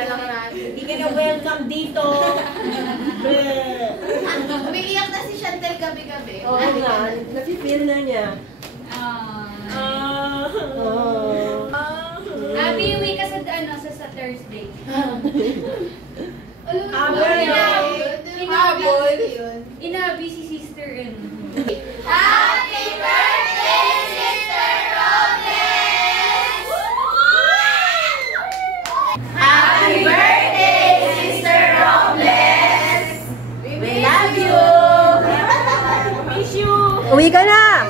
Hindi ka na welcome dito. Umiiyak na si Chantel gabi-gabi. Oo nga, napipil na niya. Abi, uwi ka sa Thursday. Inabi si Sister N. Happy birthday, Sister Robles! Happy birthday, Sister Robles! We love you! Miss you. Uwi ka na!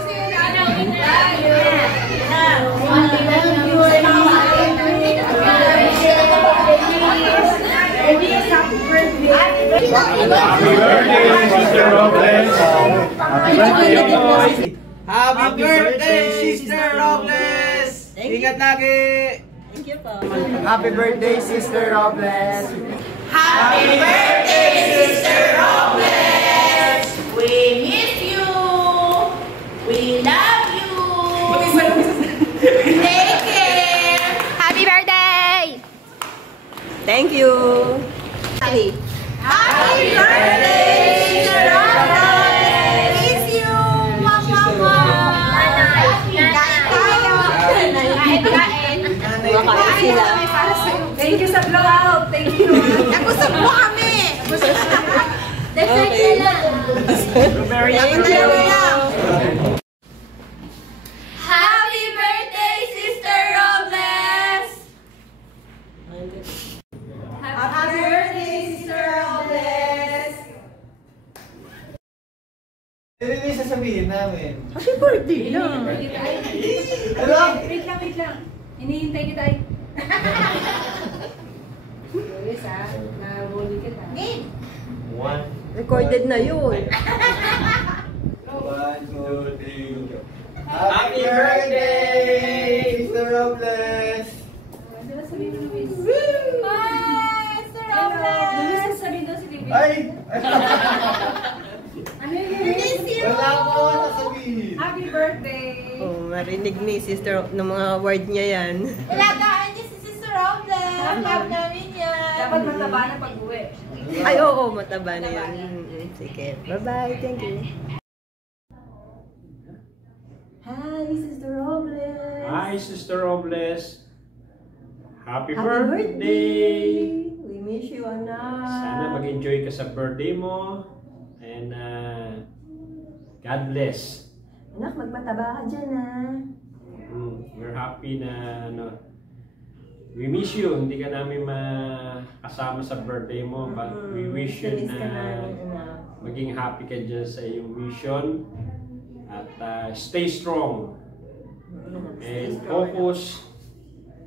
Happy birthday, Sister Robles! Happy birthday, Sister Robles! Ingat lagi! Thank you po. Happy birthday, Sister Robles! Happy birthday, Sister Robles! We miss you! We love you! Take care! Happy birthday! Thank you. Happy birthday, Sister Robles! Miss you! Mama! Kain tayo! Kain! Makain sila. Thank you sa blowout. Thank you. Nabusog mo kami! Dessert na lang. Thank you. Happy birthday, Sister Robles! Happy birthday, Sister Robles! Ano yung sasabihin namin? Happy birthday lang. Hello? Wait lang. Hinihintay kita eh. Luis ha, nahuli kita. Game! One, Recorded na yun. 1, 2, 3, go. Happy birthday, Sister Robles! Ano na sabihin mo, Luis? Bye, Sister Luis, Robles! sabihin daw si Libby. Ay! Ano yun, Luis? Wala ko sasabihin. Happy birthday! Oh, marinig ni sister ng mga word niya yan. Ilagaan niyo si Sister Robles! Love namin yan! Dapat mataba na pag-uwi. Ay, oo, mataba na yun. Sige, bye-bye. Thank you. Hi, Sister Robles. Hi, Sister Robles. Happy Happy birthday! birthday! We miss you, anak. Sana mag-enjoy ka sa birthday mo. And God bless. Anak, magmataba ka dyan, ha? We're happy na we miss you. Hindi ka namin makasama sa birthday mo. But we wish you Miss ka na namin, anak. maging happy ka dyan sa iyong mission. At stay strong. And focus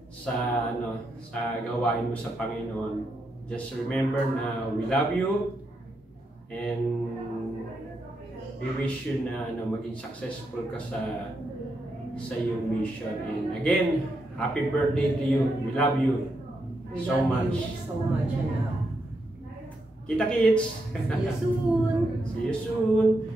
sa sa gawain mo sa Panginoon. Just remember na we love you and we wish you na maging successful ka sa iyong mission. And again, happy birthday to you. We love you so much. So much, anak. Kita kits. See you soon. See you soon.